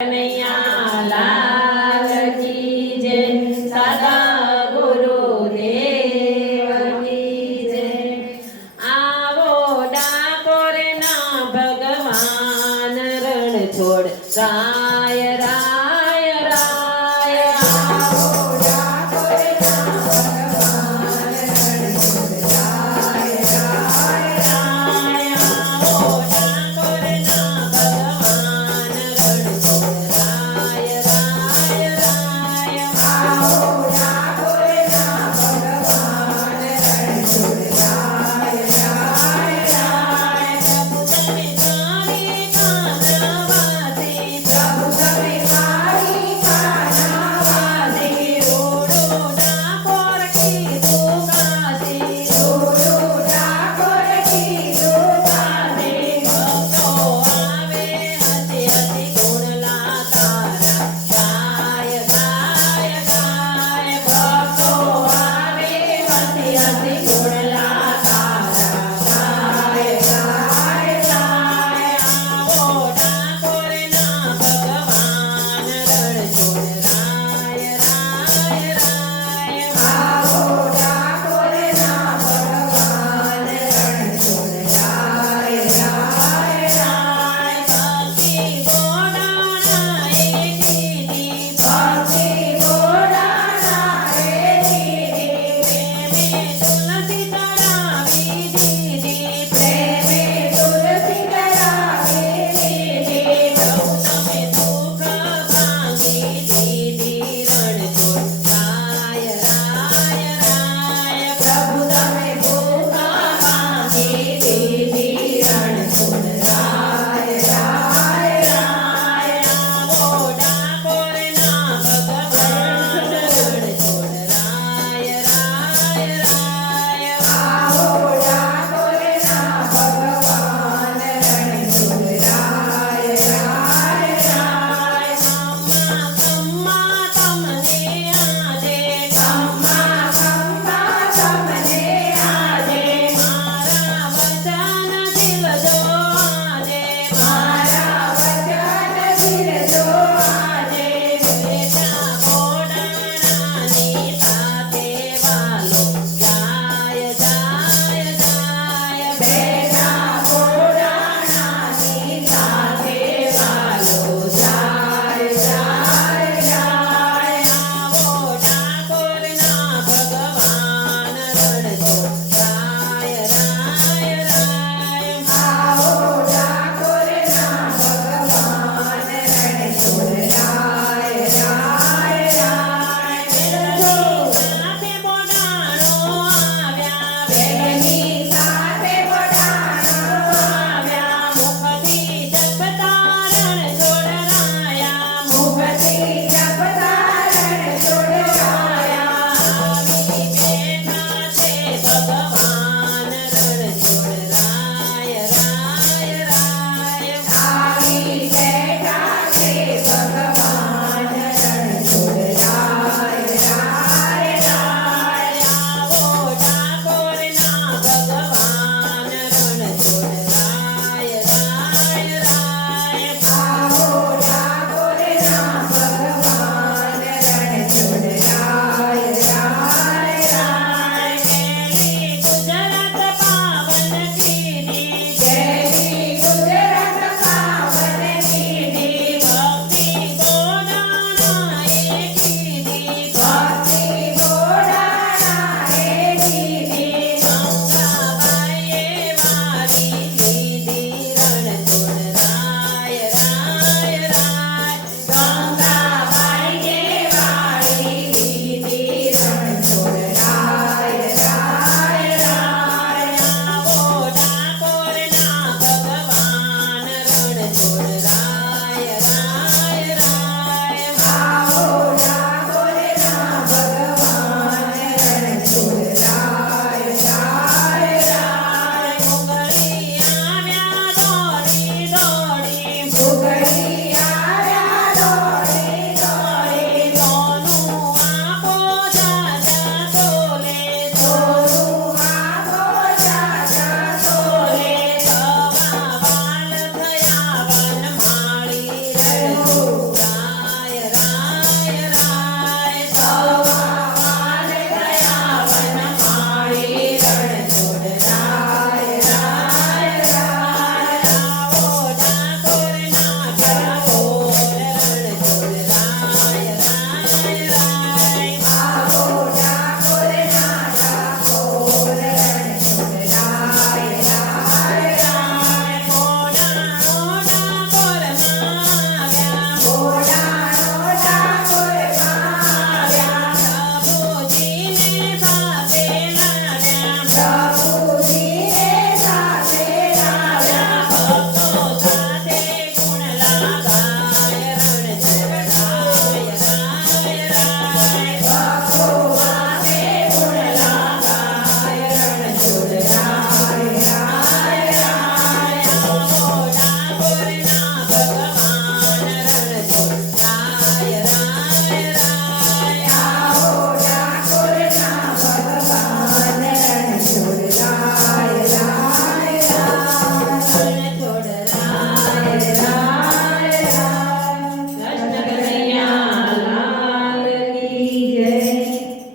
કનૈયા લાલ કી જય, સદા ગુરુદેવ કી જય। આવો ડાકોરના ભગવાન રણ છોડ રાય રાય રાય। આવો ડાકોરના ભગવાન રણ છોડ રાય રાય રાય। આવો ડાકોરના ભગવાન રણ છોડ રાય રાય રાય। આવો ડાકોરના ભગવાન રણ છોડ રાય રાય રાય। પ્રભુ તમે મારી કાનાવાસી, પ્રભુ તમે મારી કાનાવાસી। રોડો ડાકોર કીધું કાશી, રોડો ડાકોર કીધું કાશી। ભક્તો આવે હસી હસી ગુણલા તારા ગાય ગાય ગાય। ભક્તો આવે હસી હસી ગુણલા તારા ગાય ગાય ગાય। આવો ડાકોરના ભગવાન રણ છોડ રાય રાય રાય। આવો ડાકોરના ભગવાન રણ છોડ રાય રાય રાય। ભક્તિ બોડાણાએ દીધી, ભક્તિ બોડાણાએ દીધી। પ્રેમે તુલસી કરાવી દીધી, પ્રેમે તુલસી કરાવી દીધી। પ્રભુ તમે દુઃખ ભાંગી દીધી, રણ છોડ રાય રાય રાય। પ્રભુ તમે દુઃખ ભાંગી દીધી, રણ છોડ રાય રાય રાય। આવો ડાકોરના ભગવાન રણ છોડ રાય રાય રાય। આવો ડાકોરના ભગવાન રણ છોડ રાય રાય રાય। ખમ્મા તમને આજે, ખમ્મા તમને આજે। મારા વચન ઝીલજો આજે, મારા વચન ઝીલજો આજે।